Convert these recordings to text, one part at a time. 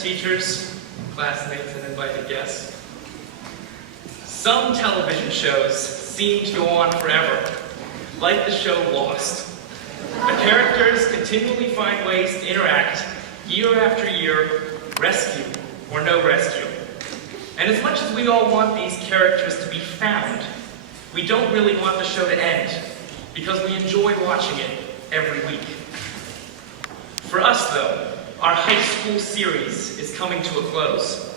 parents, teachers, classmates, and invited guests. Some television shows seem to go on forever, like the show Lost. The characters continually find ways to interact year after year, rescue or no rescue. And as much as we all want these characters to be found, we don't really want the show to end, because we enjoy watching it every week. For us, though, our high school series is coming to a close.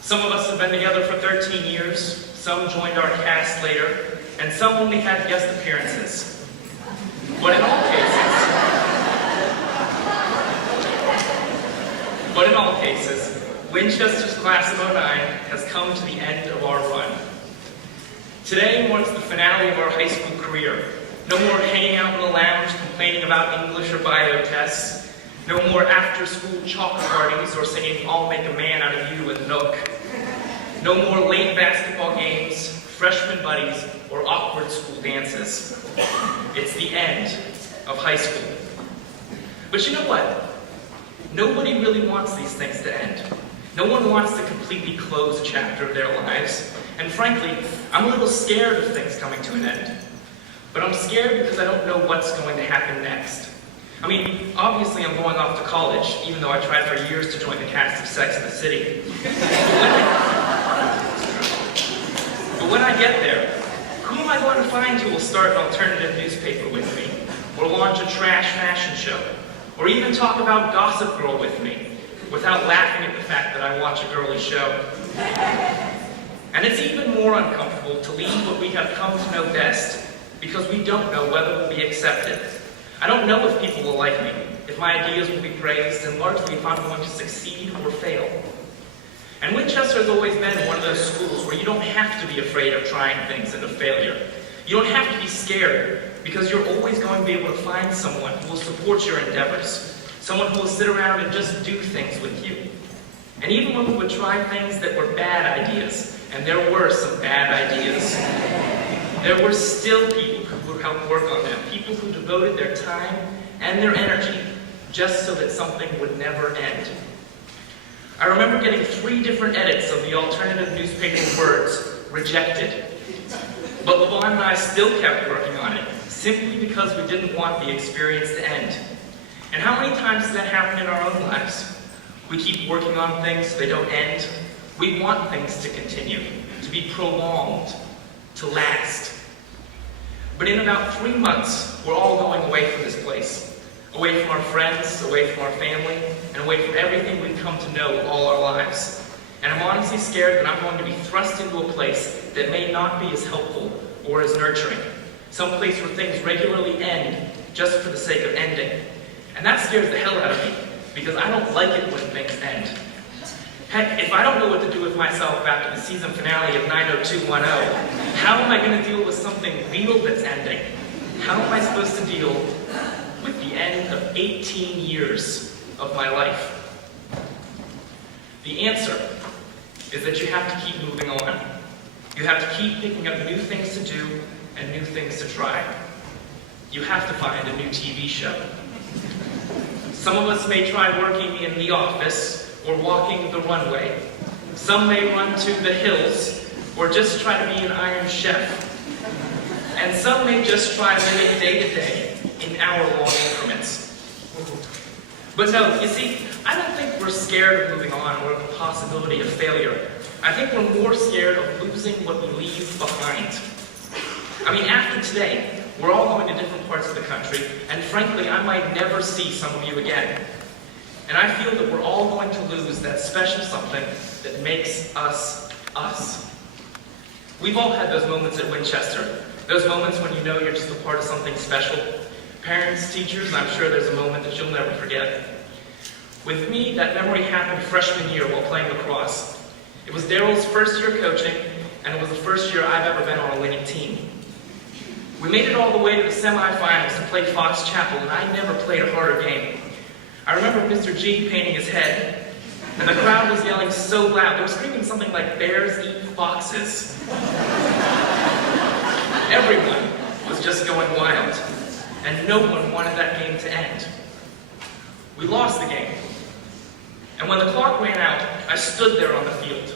Some of us have been together for 13 years, some joined our cast later, and some only had guest appearances. But in all cases, Winchester's class of '09 has come to the end of our run. Today marks the finale of our high school career. No more hanging out in the lounge complaining about English or bio tests. No more after-school chalk parties or singing "I'll Make a Man Out of You" in Nook. No more late basketball games, freshman buddies, or awkward school dances. It's the end of high school. But you know what? Nobody really wants these things to end. No one wants to completely close a chapter of their lives. And frankly, I'm a little scared of things coming to an end. But I'm scared because I don't know what's going to happen next. I mean, obviously I'm going off to college, even though I tried for years to join the cast of Sex and the City. But when I get there, who am I going to find who will start an alternative newspaper with me? Or launch a trash fashion show? Or even talk about Gossip Girl with me, without laughing at the fact that I watch a girly show? And it's even more uncomfortable to leave what we have come to know best, because we don't know whether we'll be accepted. I don't know if people will like me, if my ideas will be praised, and largely if I'm going to succeed or fail. And Winchester has always been one of those schools where you don't have to be afraid of trying things and of failure. You don't have to be scared, because you're always going to be able to find someone who will support your endeavors, someone who will sit around and just do things with you. And even when we would try things that were bad ideas, and there were some bad ideas, there were still people who would help work on them, people who devoted their time and their energy just so that something would never end. I remember getting 3 different edits of the alternative newspaper words rejected. But Levon and I still kept working on it, simply because we didn't want the experience to end. And how many times does that happen in our own lives? We keep working on things so they don't end. We want things to continue, to be prolonged, to last. But in about 3 months, we're all going away from this place. Away from our friends, away from our family, and away from everything we've come to know all our lives. And I'm honestly scared that I'm going to be thrust into a place that may not be as helpful or as nurturing. Some place where things regularly end just for the sake of ending. And that scares the hell out of me, because I don't like it when things end. Heck, if I don't know what to do with myself after the season finale of 90210, how am I going to deal with something real that's ending? How am I supposed to deal with the end of 18 years of my life? The answer is that you have to keep moving on. You have to keep picking up new things to do and new things to try. You have to find a new TV show. Some of us may try working in the office or walking the runway. Some may run to the hills or just try to be an Iron Chef. And some may just try living day to day in hour-long increments. But no, you see, I don't think we're scared of moving on or of the possibility of failure. I think we're more scared of losing what we leave behind. I mean, after today, we're all going to different parts of the country, and frankly, I might never see some of you again. And I feel that we're all going to lose that special something that makes us us. We've all had those moments at Winchester, those moments when you know you're just a part of something special. Parents, teachers, I'm sure there's a moment that you'll never forget. With me, that memory happened freshman year while playing lacrosse. It was Daryl's first year coaching, and it was the first year I've ever been on a winning team. We made it all the way to the semifinals to play Fox Chapel, and I never played a harder game. I remember Mr. G painting his head, and the crowd was yelling so loud. They were screaming something like, "Bears eat foxes." Everyone was just going wild, and no one wanted that game to end. We lost the game. And when the clock ran out, I stood there on the field,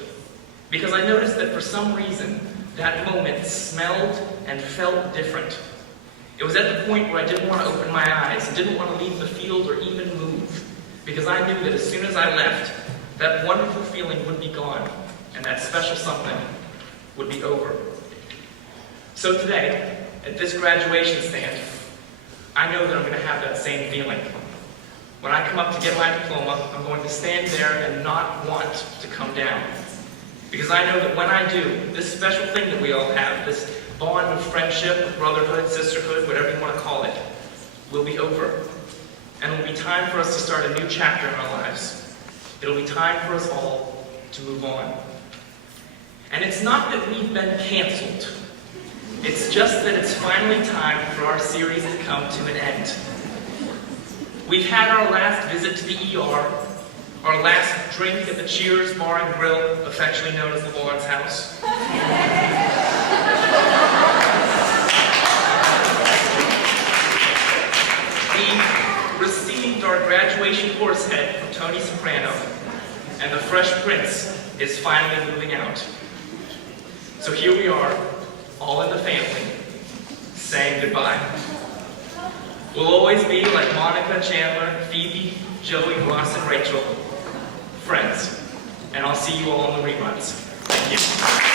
because I noticed that for some reason, that moment smelled and felt different. It was at the point where I didn't want to open my eyes and didn't want to leave the field or even move, because I knew that as soon as I left, that wonderful feeling would be gone, and that special something would be over. So today, at this graduation stand, I know that I'm going to have that same feeling. When I come up to get my diploma, I'm going to stand there and not want to come down. Because I know that when I do, this special thing that we all have, this bond of friendship, brotherhood, sisterhood, whatever you want to call it, will be over. And it will be time for us to start a new chapter in our lives. It'll be time for us all to move on. And it's not that we've been canceled. It's just that it's finally time for our series to come to an end. We've had our last visit to the ER, our last drink at the Cheers Bar and Grill, affectionately known as the Lawrence House. We received our graduation horse head from Tony Soprano, and the Fresh Prince is finally moving out. So here we are, all in the family, saying goodbye. We'll always be like Monica, Chandler, Phoebe, Joey, Ross, and Rachel, friends. And I'll see you all in the reruns. Thank you.